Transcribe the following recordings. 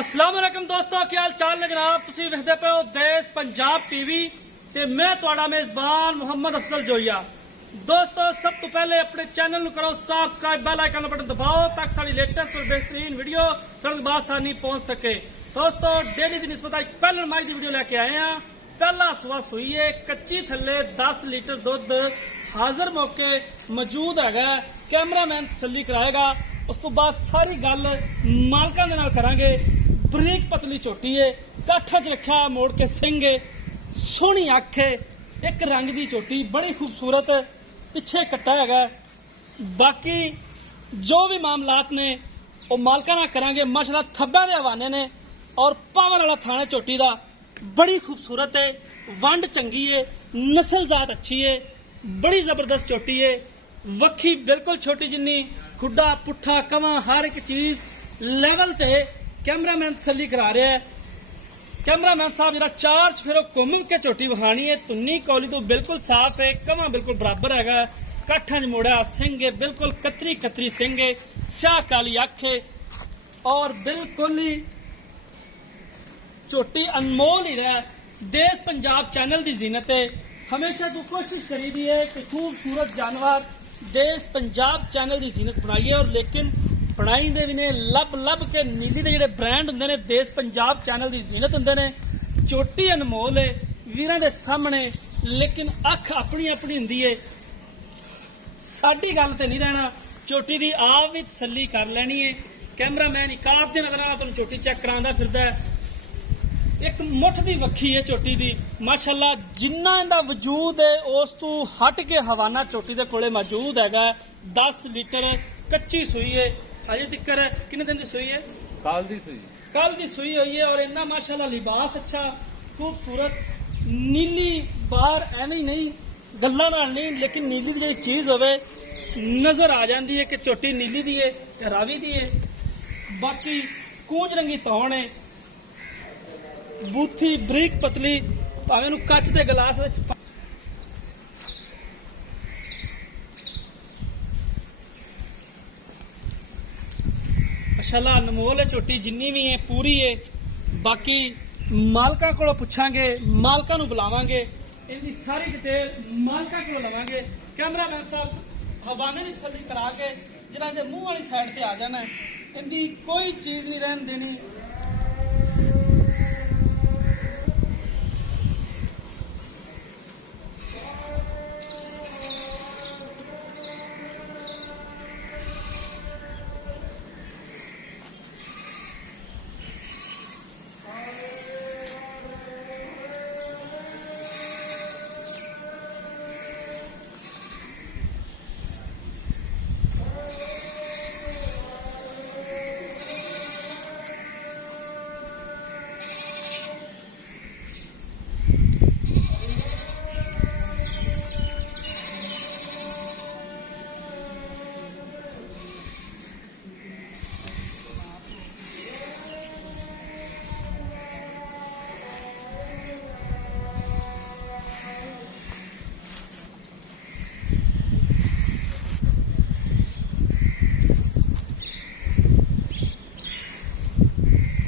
अस्सलाम वालेकुम दोस्तों, क्या हाल चाल ने जनाब। तुसीं वेखदे पे हो देश पंजाब टीवी ते मैं तुहाडा मेजबान मुहम्मद अफजल जोइया। दोस्तों सब तो पहले अपने चैनल नूं करो सबसक्राइब, बेल आइकन बटन दबाओ ताकि साडी लेटेस्ट और बेहतरीन वीडियो तुहाडे पास आसानी पहुंच सके। दोस्तों डेली की निस्बत अज पहले नमाज की वीडियो लेके आए हैं। पहला सुबह सुई है कच्ची थले 10 लीटर दुध हाजिर मौके मौजूद है। कैमरामैन तसल्ली कराएगा, उस तो बाद सारी गल मालकां दे नाल करांगे। बरीक पतली झोटी है, काठा च रखा मोड़ के सिंह है, सोहनी अख है, एक रंग की झोटी बड़ी खूबसूरत, पिछे कट्टा है। बाकी जो भी मामलात ने वो मालकां नाल करांगे। माशाअल्लाह थब्बा दे हवाने ने और पावर वाला थाना झोटी का बड़ी खूबसूरत है, वंड चंगी है, नस्ल जात अच्छी है, बड़ी जबरदस्त झोटी है। वक्खी बिल्कुल छोटी जिन्नी, खुडा पुट्ठा कवा हर एक चीज लेवल ते कैमरामैन तसल्ली करा रहा है। कैमरामैन साहब जरा चार च फिर घूम के झोटी विखानी है। तुन्नी कौली तो बिल्कुल साफ है, कवा बिल्कुल बराबर है, काठा च मोड़ा सिंह है, बिल्कुल कतरी कतरी सिंह है, स्याह काली अख है और बिल्कुल ही झोटी अनमोल ही रहा। देश पंजाब चैनल की जीनत है। हमेशा तो कोशिश करी दी है कि खूबसूरत जानवर देश पंजाब चैनल की जीनत बनाइए, और लेकिन बनाई दे भी ने लब लब के नीली के जिहड़े ब्रांड हुंदे ने देश पंजाब चैनल की जीनत हुंदे ने। झोटी अनमोल है वीरां दे सामने, लेकिन अख अपनी अपनी हुंदी है। साडी गल ते नहीं रहना, झोटी की आप भी तसल्ली कर लैनी है। कैमरामैन इकाब दे नज़र नाल तुहानूं झोटी चेक करांदा फिरदा है। एक मुठ की वक्खी है झोटी की, माशाअल्लाह जिन्ना इहदा वजूद है उस तो हट के हवाना झोटी के कोले मौजूद है। 10 लीटर कच्ची सुई है, अजे तिकर कितने दिन की सुई है? कल दी सुई, कल की सुई हुई है। और इन्ना माशाअल्लाह लिबास अच्छा खूबसूरत, नीली बार एवं ही नहीं गल्लां नाल नहीं, लेकिन नीली की जी चीज़ होवे नजर आ जाती है कि झोटी नीली दी है, रावी दी है। बाकी कूंज रंगी तौण है, बूथी बरीक पतली, भावें कच के गिलास में माशाअल्लाह अनमोल है झोटी, जिन्नी भी है पूरी है। बाकी मालकां कोलों पुछांगे, मालकां नूं बुलावांगे, इनकी सारी डिटेल मालकां कोलों लवांगे। कैमरामैन साहब हवाने की तसल्ली करा के जिन्हां दे मूंह वाली साइड ते आ जाना, इनकी कोई चीज़ नहीं रहन देनी।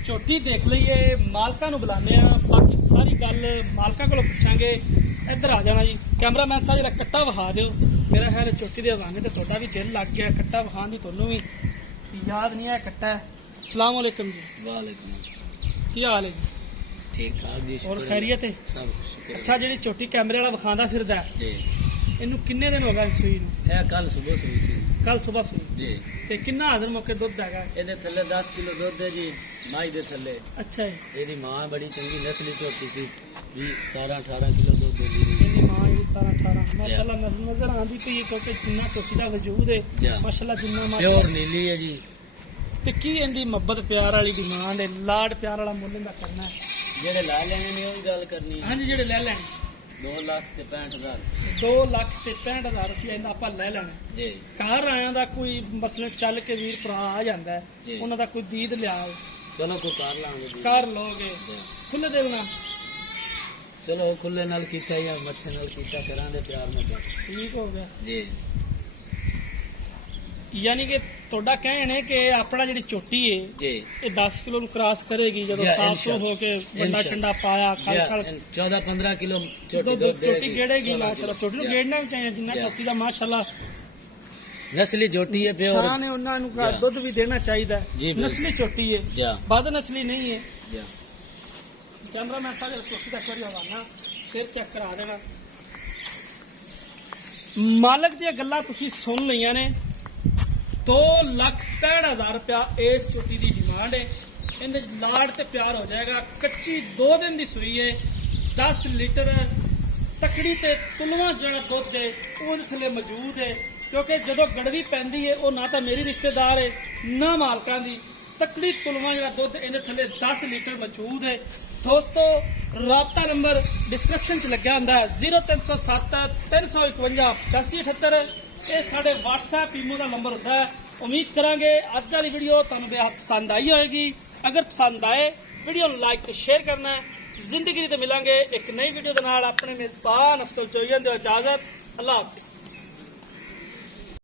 झोटी देख लीए, मालकां नूं बुलाने आ, बाकी सारी गल मालकां कोलों पुछांगे। इधर आ जाना जी कैमरामैन साहब, जरा कट्टा विखा दिओ। मेरा ख्याल है झोटी दे हवाने ते तुहाडा भी दिल लग गया, कट्टा विखाण दी तुहानूं भी याद नहीं है कट्टा है। अस्सलाम वालेकुम जी। वालेकुम, की हाल है जी? ठीक ठाक जी, और खैरियत है? सब शुक्र अच्छा, जिहड़ी झोटी कैमरे वाला विखांदा फिरदा है, जी। इनू किन्ने दिन हो गए सूई नूं? है कल सुबह सुई सी कल सुबह सूई जी। ते किन्ना हाजिर मौके दुध हैगा? ਇਹਦੇ ਥੱਲੇ 10 ਕਿਲੋ ਦੁੱਧ ਹੈ ਜੀ, ਮਾਈ ਦੇ ਥੱਲੇ। अच्छा जी, ਇਹਦੀ ਮਾਂ ਬੜੀ ਚੰਗੀ ਨਸਲੀ ਝੋਟੀ ਸੀ, 17 18 ਕਿਲੋ ਦੁੱਧ ਦਿੰਦੀ ਸੀ। ਇਹਦੀ ਮਾਂ ਜਿਹੜੀ 17 18 ਮਾਸ਼ਾਅੱਲਾ ਨਜ਼ਰ ਆਂਦੀ ਪਈ ਹੈ, ਕਿਉਂਕਿ ਜਿੰਨਾ ਝੋਟੀ ਦਾ ਵਜੂਦ ਹੈ ਜੀ। ਮਾਸ਼ਾਅੱਲਾ ਜਿੰਨਾ ਪਿਓਰ ਮਾਸ਼ਾਅੱਲਾ। ਨੀਲੀ ਹੈ ਜੀ। ਤੇ ਕੀ ਇਹਦੀ ਮੁਹੱਬਤ ਪਿਆਰ ਵਾਲੀ ਡਿਮਾਂਡ ਹੈ, ਲਾਡ ਪਿਆਰ ਵਾਲਾ ਮੁੱਲ ਇਹਦਾ ਕਰਨਾ ਹੈ? ਜਿਹੜੇ ਲੈ ਲੈਣੇ ਨੇ ਉਹ ਵੀ ਗੱਲ ਕਰਨੀ ਹੈ। ਹਾਂਜੀ, ਜਿਹੜੇ ਲੈ ਲੈਣੇ 2,65,000 2,65,000 ਰੁਪਏ ਇਹਦਾ ਆਪਾਂ ਲੈ ਲੈਣਾ ਜੀ। ਘਰ ਆਇਆਂ ਦਾ ਕੋਈ ਮਸਲੇ ਚੱਲ ਕੇ ਵੀਰ ਭਰਾ ਆ ਜਾਂਦਾ ਹੈ, ਜੀ। ਉਹਨਾਂ ਦਾ ਕੋਈ ਦੀਦ ਲਿਆਓ, ਚਲੋ ਕੋਈ ਕਰ ਲਾਂਗੇ ਜੀ। ਕਰ ਲੋਗੇ ਜੀ। ਖੁੱਲੇ ਦਿਲ ਨਾਲ। ਚਲੋ ਖੁੱਲੇ ਨਾਲ ਕੀਤਾ ਜਾਂ ਮੱਥੇ ਨਾਲ ਕੀਤਾ, ਕਰਾਂਗੇ ਪਿਆਰ ਨਾਲ। ਠੀਕ ਹੋ ਗਿਆ ਜੀ। ਯਾਨੀ ਕਿ ਤੁਹਾਡਾ ਕਹਿਣਾ ਹੈ ਕਿ ਆਪਣਾ ਜਿਹੜੀ ਝੋਟੀ ਹੈ जी ਇਹ 10 ਕਿਲੋ ਨੂੰ ਕ੍ਰਾਸ ਕਰੇਗੀ ਜਦੋਂ ਜੀ, ਸਾਫ ਇੰਸ਼ਾ- ਹੋ ਕੇ ਵੱਡਾ ਇੰਸ਼ਾ। ਛੰਡਾ ਪਾਇਆ ਖਲ ਛਲ 14-15 किलो छोटी ਦੁੱਧ दूध ਝੋਟੀ देगी, ਗੇੜੇਗੀ 16 ਮਾਸ਼ਾਅੱਲਾ किलो। ਝੋਟੀ ਨੂੰ या, ਗੇੜਨਾ ਵੀ ਚਾਹੀਦਾ ਜਿੰਨਾ ਜਾਂ। ਝੋਟੀ ਦਾ ਮਾਸ਼ਾਅੱਲਾ नस्ली झोटी है प्योर ਸ਼ਾਨ ਹੈ ਉਹਨਾਂ ਨੂੰ ਜਾਂ। ਦੁੱਧ ਵੀ ਦੇਣਾ ਚਾਹੀਦਾ ਹੈ। ਜੀ, ਬਿਲਕੁਲ। ਨਸਲੀ ਝੋਟੀ ਹੈ ਜਾਂ। ਬਦ ਨਸਲੀ ਨਹੀਂ ਹੈ या, ਕੈਮਰਾ ਮੈਨ ਸਾਰੇ ਝੋਟੀ ਦਾ ਕਰੀ ਹਵਾਨਾ ਫਿਰ ਚੈੱਕ ਕਰਾ ਦੇਣਾ ਮਾਲਕ ਦੀਆਂ ਗੱਲਾਂ ਤੁਸੀਂ ਸੁਣ ਲਈਆਂ ਨੇ 2,65,000 ਰੁਪਇਆ ਇਸ ਝੋਟੀ ਦੀ ਡਿਮਾਂਡ ਹੈ ਇਹਦੇ ਲਾੜ ਤੇ ਪਿਆਰ ਹੋ ਜਾਏਗਾ ਕੱਚੀ 2 ਦਿਨ ਦੀ ਸੂਈ ਹੈ 10 ਲੀਟਰ ਤਕੜੀ ਤੇ ਤੁਲਵਾ ਜਿਹੜਾ ਦੁੱਧ ਹੈ ਉਹ ਉਹਦੇ ਥੱਲੇ ਮੌਜੂਦ ਹੈ ਕਿਉਂਕਿ ਜਦੋਂ ਗੜਵੀ ਪੈਂਦੀ ਹੈ ਉਹ ਨਾ ਤਾਂ ਮੇਰੀ ਰਿਸ਼ਤੇਦਾਰ ਹੈ ਨਾ ਮਾਲਕਾਂ ਦੀ ਤਕੜੀ ਤੁਲਵਾ ਜਿਹੜਾ ਦੁੱਧ ਇਹਦੇ ਥੱਲੇ 10 ਲੀਟਰ ਮੌਜੂਦ ਹੈ ਦੋਸਤੋ ਰਾਬਤਾ ਨੰਬਰ ਡਿਸਕ੍ਰਿਪਸ਼ਨ 'ਚ ਲੱਗਿਆ ਹੁੰਦਾ ਹੈ 0307 351 8578 ਇਹ ਸਾਡੇ WhatsApp ਈਮੋ ਦਾ ਨੰਬਰ ਹੁੰਦਾ ਹੈ ਉਮੀਦ ਕਰਾਂਗੇ ਅੱਜ ਵਾਲੀ ਵੀਡੀਓ ਤੁਹਾਨੂੰ ਬੇहद ਪਸੰਦ ਆਈ ਹੋਵੇਗੀ ਅਗਰ ਪਸੰਦ ਆਏ ਵੀਡੀਓ ਨੂੰ ਲਾਈਕ ਤੇ ਸ਼ੇਅਰ ਕਰਨਾ ਹੈ ਜ਼ਿੰਦਗੀ ਤੇ ਮਿਲਾਂਗੇ ਇੱਕ ਨਈ ਵੀਡੀਓ ਦੇ ਨਾਲ ਆਪਣੇ ਮੇਜ਼ਬਾਨ ਅਫਸਲ ਚੋਈਆਂ ਦੇ ਇਜਾਜ਼ਤ ਅੱਲਾਹ ਹਾਫਿਜ਼